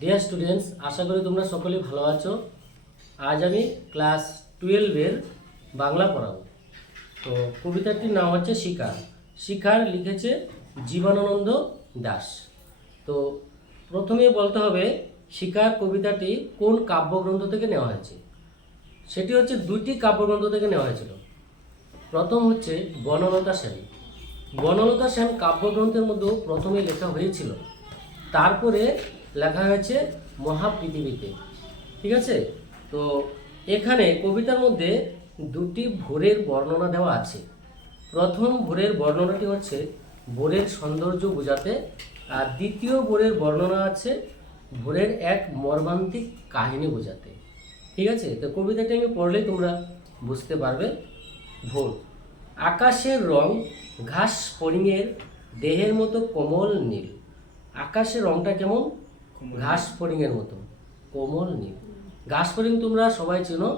Dear students, আশা করি তোমরা সকলেই ভালো আছো। আজ আমি ক্লাস 12-এর বাংলা পড়াবো। তো কবিতাটির নাম হচ্ছে শিকার। শিকার লিখেছে জীবনানন্দ দাশ। তো প্রথমেই বলতে হবে শিকার কবিতাটি কোন কাব্যগ্রন্থ থেকে নেওয়া হয়েছে। সেটি হচ্ছে দুইটি কাব্যগ্রন্থ থেকে নেওয়া হয়েছিল। প্রথম হচ্ছে বনলতা সেন। বনলতা সেন কাব্যগ্রন্থের মধ্যেও প্রথমে লেখা হয়েছিল, তারপরে লেখা হয়েছে মহাপৃথিবীতে। ঠিক আছে। তো এখানে কবিতার মধ্যে দুটি ভোরের বর্ণনা দেওয়া আছে। প্রথম ভোরের বর্ণনাটি হচ্ছে ভোরের সৌন্দর্য বোঝাতে, আর দ্বিতীয় ভোরের বর্ণনা আছে ভোরের এক মর্মান্তিক কাহিনী বোঝাতে। ঠিক আছে। তো কবিতাটি আমি পড়লেই তোমরা বুঝতে পারবে। ভোর। আকাশের রং ঘাস ফড়িংয়ের দেহের মতো কোমল নীল। আকাশের রংটা কেমন? ঘাস ফড়িংয়ের মতো কোমল নীল। ঘাস ফড়িং তোমরা সবাই চেনো,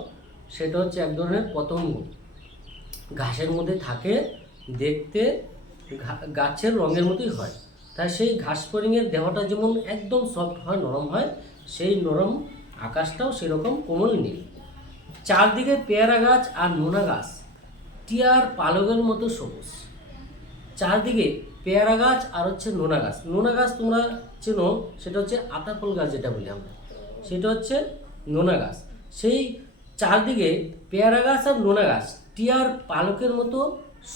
সেটা হচ্ছে এক ধরনের পতঙ্গ, ঘাসের মধ্যে থাকে, দেখতে গাছের রঙের মতোই হয়। তাই সেই ঘাস ফড়িংয়ের দেহটা যেমন একদম সফট হয়, নরম হয়, সেই নরম আকাশটাও সেরকম কোমল নীল। চারদিকে পেয়ারা গাছ আর নোনা গাছ টিয়ার পালকের মতো সবুজ। চারদিকে পেয়ারা গাছ আর হচ্ছে নোনা গাছ। নোনা গাছ তোমরা চেনো, সেটা হচ্ছে আতাফল গাছ যেটা বলি আমরা, সেটা হচ্ছে নোনা গাছ। সেই চারদিকে পেয়ারা গাছ আর নোনা গাছ টিয়ার পালকের মতো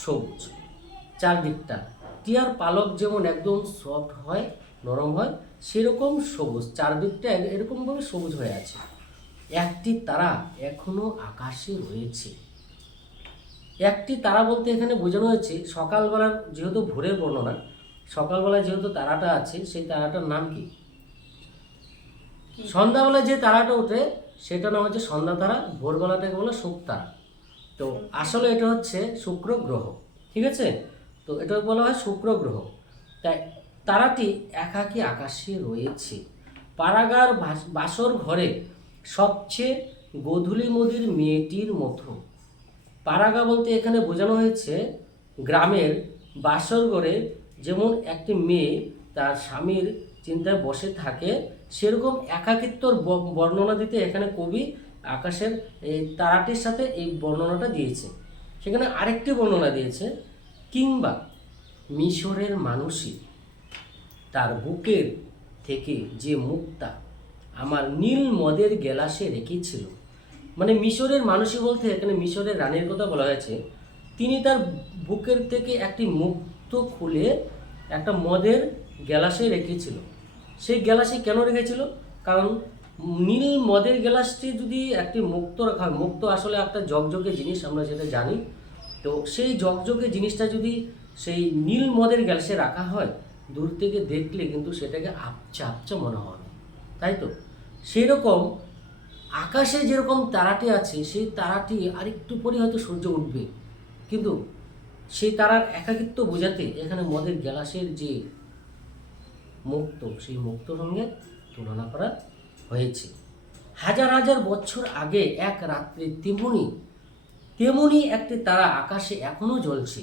সবুজ। চারদিকটা টিয়ার পালক যেমন একদম সফট হয়, নরম হয়, সেরকম সবুজ। চারদিকটা এরকমভাবে সবুজ হয়ে আছে। একটি তারা এখনো আকাশে রয়েছে। একটি তারা বলতে এখানে বোঝানো হয়েছে সকালবেলার, যেহেতু ভোরের বর্ণনা, সকালবেলায় যেহেতু তারাটা আছে, সেই তারাটার নাম কি? সন্ধ্যাবেলায় যে তারাটা ওঠে সেটা নাম হচ্ছে সন্ধ্যা তারা, ভোরবেলাটাকে বলে শুক তারা। তো আসলে এটা হচ্ছে শুক্র গ্রহ। ঠিক আছে। তো এটা বলা হয় শুক্র গ্রহ। তাই তারাটি একাকী আকাশে রয়েছে। পাড়াগার বাসর ঘরে সবচেয়ে গোধূলি মদির মেয়েটির মতো। পাড়াগা বলতে এখানে বোঝানো হয়েছে গ্রামের বাসর ঘরে যেমন একটি মেয়ে তার স্বামীর চিন্তায় বসে থাকে, সেরকম একাকিত্বর বর্ণনা দিতে এখানে কবি আকাশের এই তারাটির সাথে এই বর্ণনাটা দিয়েছে। সেখানে আরেকটি বর্ণনা দিয়েছে, কিংবা মিশরের মানুষই তার বুকের থেকে যে মুক্তা আমার নীল মদের গেলাসে রেখেছিল। মানে মিশরের মানুষই বলতে এখানে মিশরের রানীর কথা বলা হয়েছে। তিনি তার বুকের থেকে একটি মুক্ত খুলে একটা মদের গ্যালাসে রেখেছিল। সেই গ্যালাসে কেন রেখেছিল? কারণ নীল মদের গ্যালাসটি যদি একটি মুক্ত রাখা হয়, মুক্ত আসলে একটা জগজগে জিনিস, আমরা যেটা জানি। তো সেই জগজগে জিনিসটা যদি সেই নীল মদের গ্যালাসে রাখা হয়, দূর থেকে দেখলে কিন্তু সেটাকে আপচা আপচা মনে হবে, তাই তো? সেই রকম আকাশে যেরকম তারাটি আছে, সেই তারাটি আরেকটু পরে হয়তো সূর্য উঠবে, কিন্তু সেই তারার একাকিত্ব বোঝাতে এখানে মদের গ্যালাসের যে মুক্ত, সেই মুক্ত রঙের তুলনা করা হয়েছে। হাজার হাজার বছর আগে এক রাত্রে তেমনি তেমনি একটি তারা আকাশে এখনো জ্বলছে।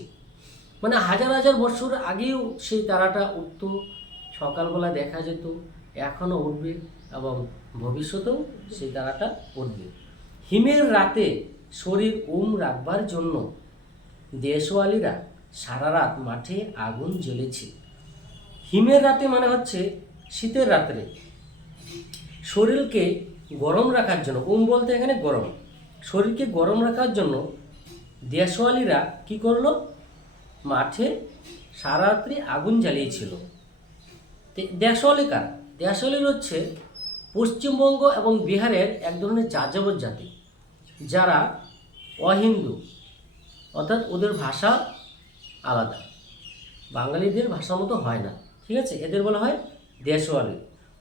মানে হাজার হাজার বছর আগেও সেই তারাটা উঠত, সকালবেলা দেখা যেত, এখনও উঠবে এবং ভবিষ্যতেও সেই তারাটা উঠবে। হিমের রাতে শরীর রাখবার জন্য দেশওয়ালিরা সারা রাত মাঠে আগুন জ্বেলেছে। হিমের রাতে মানে হচ্ছে শীতের রাত্রে শরীরকে গরম রাখার জন্য, বলতে এখানে গরম, শরীরকে গরম রাখার জন্য দেশওয়ালিরা কি করলো? মাঠে সারা রাত্রি আগুন জ্বালিয়েছিল। দেশওয়ালি কারা? দেশওয়ালির হচ্ছে পশ্চিমবঙ্গ এবং বিহারের এক ধরনের যাযাবর জাতি, যারা অহিন্দু, অর্থাৎ ওদের ভাষা আলাদা, বাঙালিদের ভাষার মতো হয় না। ঠিক আছে। এদের বলা হয় দেশওয়ালি।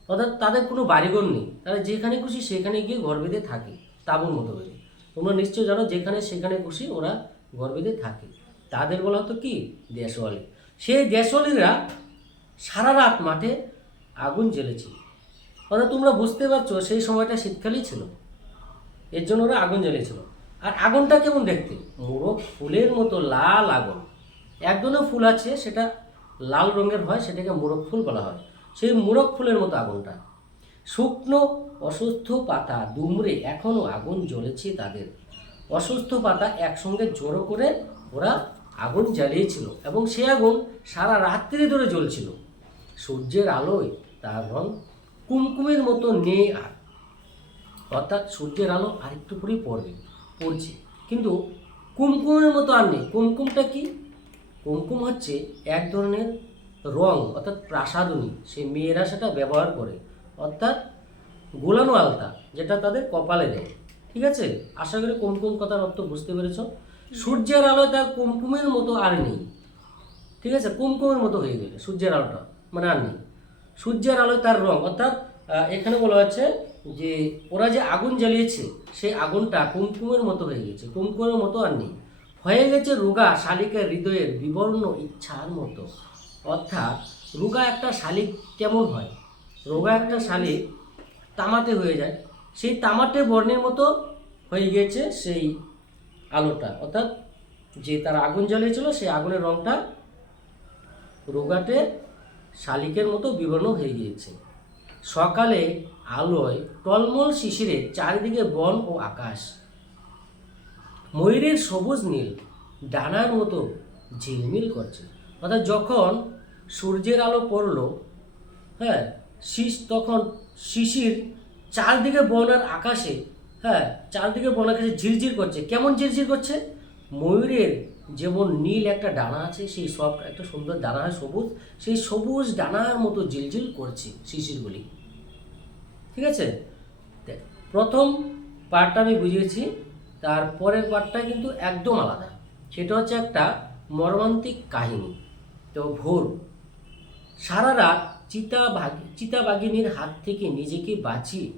অর্থাৎ তাদের কোনো বাড়িঘর নেই, তারা যেখানে খুশি সেখানে গিয়ে ঘর বেঁধে থাকে, তাঁবুর মতো করে। তোমরা নিশ্চয় জানো, যেখানে সেখানে খুশি ওরা ঘর বেঁধে থাকে, তাদের বলা হতো কি? দেশওয়ালি। সেই দেশওয়ালিরা সারা রাত মাঠে আগুন জ্বেলেছিল। অর্থাৎ তোমরা বুঝতে পারছো সেই সময়টা শীতকালই ছিল, এর জন্য ওরা আগুন জ্বেলেছিল। আর আগুনটা কেমন দেখতে? মোরগ ফুলের মতো লাল আগুন। এক ধরনের ফুল আছে, সেটা লাল রঙের হয়, সেটাকে মোরগ ফুল বলা হয়। সেই মোরগ ফুলের মতো আগুনটা। শুকনো অসুস্থ পাতা দুমড়ে এখনো আগুন জ্বলেছে তাদের। অসুস্থ পাতা একসঙ্গে জড়ো করে ওরা আগুন জ্বালিয়েছিল এবং সে আগুন সারা রাত্রি ধরে জ্বলছিল। সূর্যের আলোয় তার রং কুমকুমের মতো নেই আর, অর্থাৎ সূর্যের আলো আরেকটু পরেই পড়ছে, কিন্তু কুমকুমের মতো আর নেই। কুমকুমটা কি? কুমকুম হচ্ছে এক ধরনের রং, অর্থাৎ প্রাসাদনী, সে মেয়েরা সেটা ব্যবহার করে, অর্থাৎ গোলানো আলতা, যেটা তাদের কপালে দেয়। ঠিক আছে, আশা করি কুমকুম কথার অর্থ বুঝতে পেরেছ। সূর্যের আলোয় তার কুমকুমের মতো আর নেই। ঠিক আছে, কুমকুমের মতো হয়ে গেলে সূর্যের আলোটা মানে আর নেই। সূর্যের আলোয় তার রং, অর্থাৎ এখানে বলা হচ্ছে যে ওরা যে আগুন জ্বালিয়েছে সেই আগুনটা কুমকুমের মতো হয়ে গেছে, কুমকুমের মতো আর নেই। হয়ে গেছে রোগা শালিকের হৃদয়ের বিবর্ণ ইচ্ছার মতো। অর্থাৎ রোগা একটা শালিক কেমন হয়? রোগা একটা শালিক তামাটে হয়ে যায়, সেই তামাটে বর্ণের মতো হয়ে গিয়েছে সেই আলোটা, অর্থাৎ যে তার আগুন জ্বালিয়েছিল সেই আগুনের রংটা রোগাটে শালিকের মতো বিবর্ণ হয়ে গিয়েছে। সকালে আলোয় টলমল শিশিরে চারিদিকে বন ও আকাশ ময়ূরের সবুজ নীল ডানার মতো ঝিলমিল করছে। অর্থাৎ যখন সূর্যের আলো পড়লো, হ্যাঁ, তখন শিশির চারদিকে বন আর আকাশে, হ্যাঁ, চারদিকে বন আকাশে ঝিরঝির করছে। কেমন ঝিরঝির করছে? ময়ূরের যেমন নীল একটা ডানা আছে, সেই সব একটা সুন্দর ডানা হয় সবুজ, সেই সবুজ ডানার মতো ঝিলঝিল করছে শিশিরগুলি। ঠিক আছে, প্রথম পার্টটা আমি বুঝিয়েছি, তারপরের পার্টটা কিন্তু একদম আলাদা। সেটা হচ্ছে একটা মর্মান্তিক কাহিনী। তো ভোর, সারা রাত চিতাবাঘিনীর হাত থেকে নিজেকে বাঁচিয়ে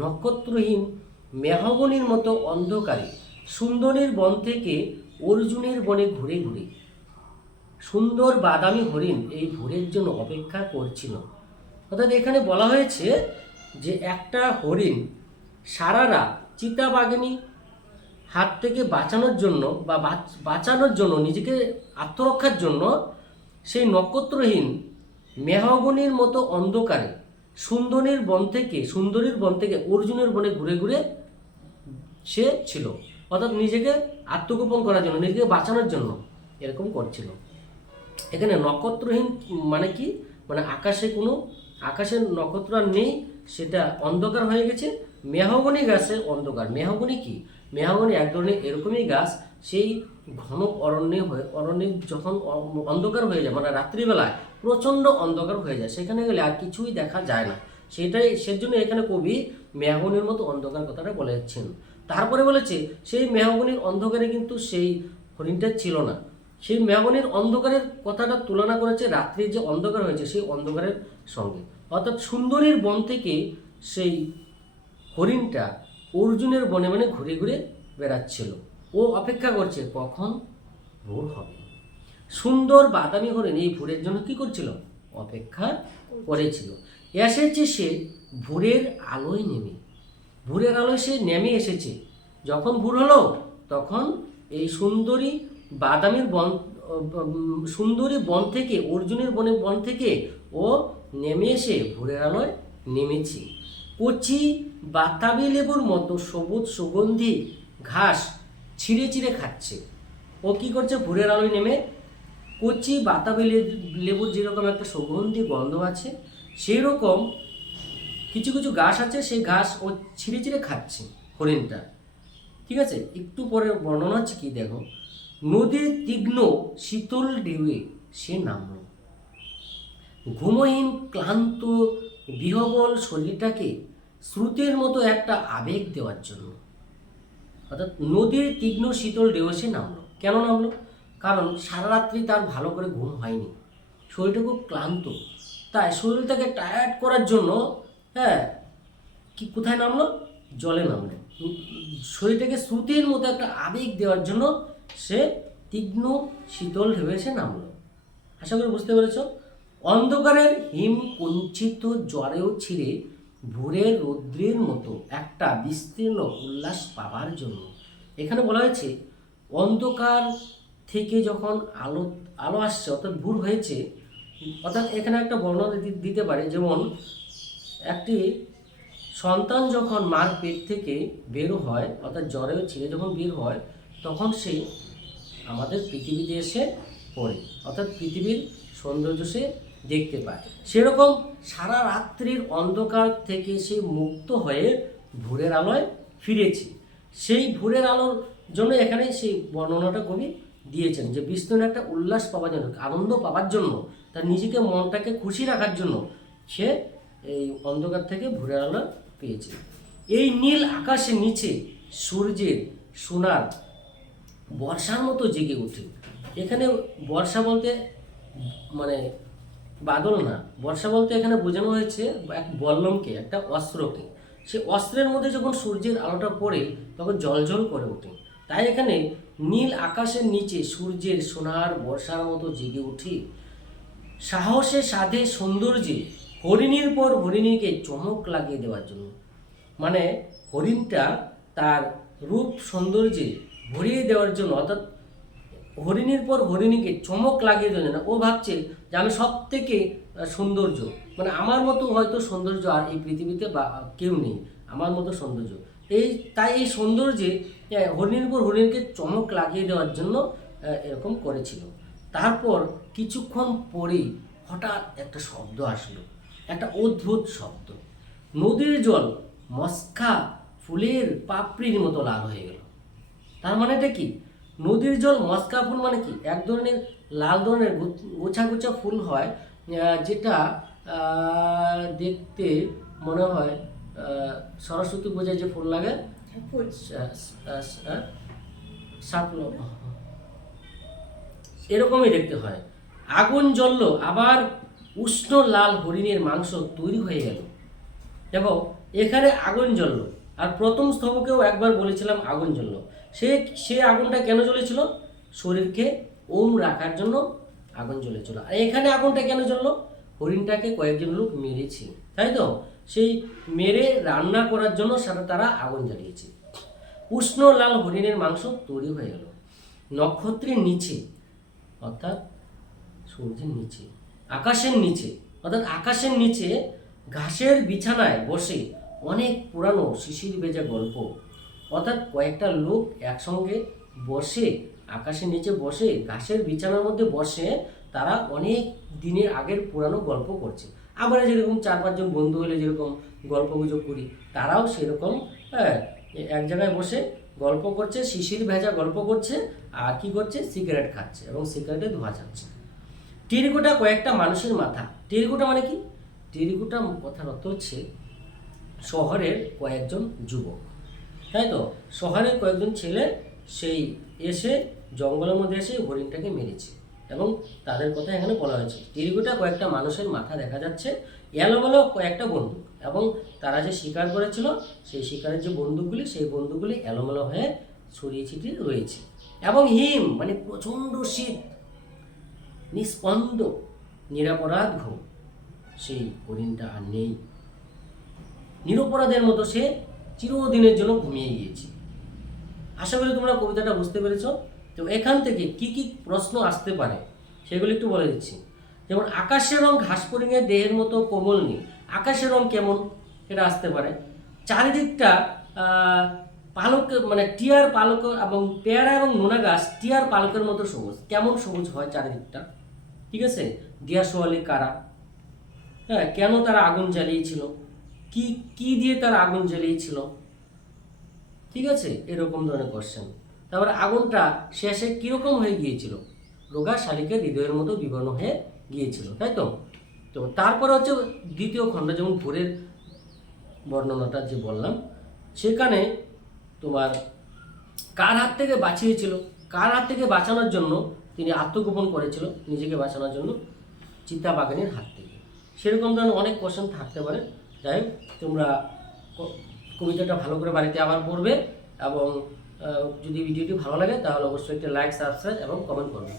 নক্ষত্রহীন মেহগনির মতো অন্ধকারে সুন্দরীর বন থেকে অর্জুনের বনে ঘুরে ঘুরে সুন্দর বাদামি হরিণ এই ভোরের জন্য অপেক্ষা করছিল। অর্থাৎ এখানে বলা হয়েছে যে একটা হরিণ সারা রাত চিতাবাঘিনী হাত থেকে বাঁচানোর জন্য বা বাঁচানোর জন্য, নিজেকে আত্মরক্ষার জন্য সেই নক্ষত্রহীন মেহগনির মতো অন্ধকারে সুন্দরীর বন থেকে অর্জুনের বনে ঘুরে ঘুরে সে ছিল। অর্থাৎ নিজেকে আত্মগোপন করার জন্য, নিজেকে বাঁচানোর জন্য এরকম করছিল। এখানে নক্ষত্রহীন মানে কি? মানে আকাশের নক্ষত্র আর নেই, সেটা অন্ধকার হয়ে গেছে। মেহগনি গাছের অন্ধকার। মেহগনি কি? মেহগনি এক ধরনের এরকমই গাছ, সেই ঘন অরণ্যে যখন অন্ধকার হয়ে যায়, মানে রাত্রিবেলায় প্রচণ্ড অন্ধকার হয়ে যায়, সেখানে গেলে আর কিছুই দেখা যায় না। সেজন্য এখানে কবি মেহগনির মতো অন্ধকার কথাটা বলেছেন। তারপরে বলেছে সেই মেহগনির অন্ধকারে কিন্তু সেই হরিণটা ছিল না। সেই মেহগনির অন্ধকারের কথাটা তুলনা করেছে রাত্রির যে অন্ধকার হয়েছে সেই অন্ধকারের সঙ্গে। অর্থাৎ সুন্দরীর বন থেকে সেই হরিণটা অর্জুনের বনে বনে ঘুরে ঘুরে বেড়াচ্ছিল। ও অপেক্ষা করছে কখন ভোর হবে। সুন্দর বাদামি হরিণ এই ভোরের জন্য কি করছিল? অপেক্ষা করেছিল। এসেছে সে ভোরের আলোয় নেমে। ভোরের আলোয় সে নেমে এসেছে। যখন ভোর হলো তখন এই সুন্দরী বন থেকে, অর্জুনের বন থেকে ও নেমে এসে ভোরের আলোয় নেমেছে। কচি বাতাবি লেবুর মতো সবুজ সুগন্ধি ঘাস ছিঁড়ে ছিঁড়ে খাচ্ছে। ও কি করছে? ভোরের আলোয় নেমে কচি বাতাবি লেবুর যেরকম একটা সুগন্ধি গন্ধ আছে, সেই রকম কিছু কিছু ঘাস আছে, সেই ঘাস ও ছিঁড়ে ছিঁড়ে খাচ্ছে হরিণটা। ঠিক আছে, একটু পরে বর্ণনা হচ্ছে কি দেখো। নদীর তীক্ষ্ণ শীতল ঢেউয়ে সে নামল ঘুমহীন ক্লান্ত বিহবল শরীরটাকে স্রোতের মতো একটা আবেগ দেওয়ার জন্য। অর্থাৎ নদীর তীক্ষ্ণ শীতল ঢেউয়ে সে নামলো। কেন নামলো? কারণ সারা রাত্রি তার ভালো করে ঘুম হয়নি, শরীরটা খুব ক্লান্ত, তাই শরীরটাকে টায়ার্ড করার জন্য, হ্যাঁ, কোথায় নামলো? জলে নামলো। শরীরটাকে স্রোতের মতো একটা আবেগ দেওয়ার জন্য সে তীক্ষ্ণ শীতল ঢেউয়ে সে নামলো। আশা করি বুঝতে পেরেছ। অন্ধকারের হিম কুঞ্চিত জ্বরেও ছিঁড়ে ভোরের রৌদ্রের মতো একটা বিস্তীর্ণ উল্লাস পাবার জন্য। এখানে বলা হয়েছে অন্ধকার থেকে যখন আলো আসছে, অর্থাৎ ভোর হয়েছে, অর্থাৎ এখানে একটা বর্ণনা দিতে পারে, যেমন একটি সন্তান যখন মার পেট থেকে বের হয়, অর্থাৎ জ্বরে ছেলে যখন বের হয়, তখন সে আমাদের পৃথিবীতে এসে পড়ে, অর্থাৎ পৃথিবীর সৌন্দর্য সে দেখতে পায়। সেরকম সারা রাত্রির অন্ধকার থেকে সে মুক্ত হয়ে ভোরের আলোয় ফিরেছে। সেই ভোরের আলোর জন্য এখানে সেই বর্ণনাটা কবি দিয়েছেন, যে বিষ্ণুর একটা উল্লাস পাওয়ার জন্য, আনন্দ পাওয়ার জন্য, তার নিজেকে মনটাকে খুশি রাখার জন্য সে এই অন্ধকার থেকে ভোরের আলো পেয়েছে। এই নীল আকাশের নিচে সূর্যের সোনার বর্ষার মতো জেগে ওঠে। এখানে বর্ষা বলতে মানে বাদল না, বর্ষা বলতে এখানে বোঝানো হয়েছে এক বল্লমকে, একটা অস্ত্রকে। সে অস্ত্রের মধ্যে যখন সূর্যের আলোটা পড়ে তখন জ্বলজ্বল করে ওঠে। তাই এখানে নীল আকাশের নিচে সূর্যের সোনার বর্ষার মতো জেগে ওঠে। সাহসে সাধে সৌন্দর্যে হরিণীর পর হরিণীকে চমক লাগিয়ে দেওয়ার জন্য, মানে হরিণটা তার রূপ সৌন্দর্যে ভরিয়ে দেওয়ার জন্য, অর্থাৎ হরিণীর পর হরিণীকে চমক লাগিয়ে দেওয়ার জন্য। ও ভাবছে যে আমি সব থেকে সৌন্দর্য, মানে আমার মতো হয়তো সৌন্দর্য আর এই পৃথিবীতে বা কেউ নেই আমার মতো সৌন্দর্য। তাই এই সৌন্দর্যে হরিণীর পর হরিণীকে চমক লাগিয়ে দেওয়ার জন্য এরকম করেছিল। তারপর কিছুক্ষণ পরেই হঠাৎ একটা শব্দ আসলো, একটা অদ্ভুত শব্দ। নদীর জল মস্কা ফুলের পাপড়ির মতো লাল হয়ে গেল। তার মানেটা কি? নদীর জল মস্কা ফুল মানে কি? এক ধরনের লাল ধরনের গোছা গোছা ফুল হয়, যেটা দেখতে মনে হয় সরস্বতী পূজায় যে ফুল লাগে, এরকমই দেখতে হয়। আগুন জ্বললো, আবার উষ্ণ লাল হরিণের মাংস তৈরি হয়ে গেল। দেখো এখানে আগুন জ্বললো, আর প্রথম স্তবকেও একবার বলেছিলাম আগুন জ্বললো। সে আগুনটা কেন জ্বলেছিল? শরীরকে ওম রাখার জন্য আগুন জ্বলেছিল। আর এখানে আগুনটা কেন জ্বললো? হরিণটাকে কয়েকজন লোক মেরেছে, তাই তো? সেই মেরে রান্না করার জন্য তারা আগুন জ্বালিয়েছে। উষ্ণ লাল হরিণের মাংস তৈরি হয়ে গেল। নক্ষত্রের নিচে, অর্থাৎ সূর্যের নিচে, আকাশের নিচে, অর্থাৎ আকাশের নিচে ঘাসের বিছানায় বসে অনেক পুরানো শিশির ভেজা গল্প, অর্থাৎ কয়েকটা লোক একসঙ্গে বসে আকাশের নিচে বসে ঘাসের বিছানার মধ্যে বসে তারা অনেক দিনের আগের পুরানো গল্প করছে। আমরা যেরকম 4-5 জন বন্ধু হলে যেরকম গল্প গুজব করি, তারাও সেরকম এক জায়গায় বসে গল্প করছে, শিশির ভেজা গল্প করছে, আর কি করছে? সিগারেট খাচ্ছে এবং সিগারেটে ধোঁয়া ছাড়ছে। টেরিকোটা কয়েকটা মানুষের মাথা। টেরিকোটা মানে কি? টেরিকোটা কথার অর্থ হচ্ছে শহরের কয়েকজন যুবক, তাই তো? শহরের কয়েকজন ছেলে সেই এসে জঙ্গলের মধ্যে এসে হরিণটাকে মেরেছে, এবং তাদের কথা এখানে বলা হয়েছে। টেরিকোটা কয়েকটা মানুষের মাথা দেখা যাচ্ছে, এলোমেলো কয়েকটা বন্দুক, এবং তারা যে শিকার করেছিল সেই শিকারের যে বন্দুকগুলি, সেই বন্দুকগুলি এলোমেলো হয়ে ছড়িয়ে ছিটিয়ে রয়েছে। এবং হিম মানে প্রচণ্ড শীত, নিস্পন্দ নিরপরাধ ঘুম। সেই হরিণটা আর নেই, নিরপরাধের মতো সে চিরদিনের জন্য ঘুমিয়ে গিয়েছে। আশা করি তোমরা কবিতাটা বুঝতে পেরেছ। তো এখান থেকে কি কি প্রশ্ন আসতে পারে সেগুলো একটু বলে দিচ্ছি। যেমন আকাশের রং ঘাস ফড়িংয়ের দেহের মতো কোমল নেই, আকাশের রং কেমন, এটা আসতে পারে। চারিদিকটা পালক মানে টিয়ার পালক, এবং পেয়ারা এবং নোনা গাছ টিয়ার পালকের মতো সবুজ। কেমন সবুজ হয় চারিদিকটা? ঠিক আছে। দিয়াশোয়ালি কারা? হ্যাঁ, কেন তারা আগুন জ্বালিয়েছিল? কি কি দিয়ে তারা আগুন জ্বালিয়েছিল? ঠিক আছে, এরকম ধরনের কোশ্চেন। তারপরে আগুনটা শেষে কিরকম হয়ে গিয়েছিল? রোগা শালিকের হৃদয়ের মতো বিবর্ণ হয়ে গিয়েছিল, তাই তো? তো তারপরে হচ্ছে দ্বিতীয় খণ্ড, যেমন ভোরের বর্ণনাটা যে বললাম, সেখানে তোমার কার হাত থেকে বাঁচিয়েছিল, কার হাত থেকে বাঁচানোর জন্য তিনি আত্মগোপন করেছিল, নিজেকে বাঁচানোর জন্য চিতাবাঘিনীর হাত থেকে। সেরকম ধরনের অনেক কোশ্চেন থাকতে পারে। যাই হোক, তোমরা কবিতাটা ভালো করে বাড়িতে আবার পড়বে, এবং যদি ভিডিওটি ভালো লাগে তাহলে অবশ্যই একটা লাইক, সাবস্ক্রাইব এবং কমেন্ট করবে।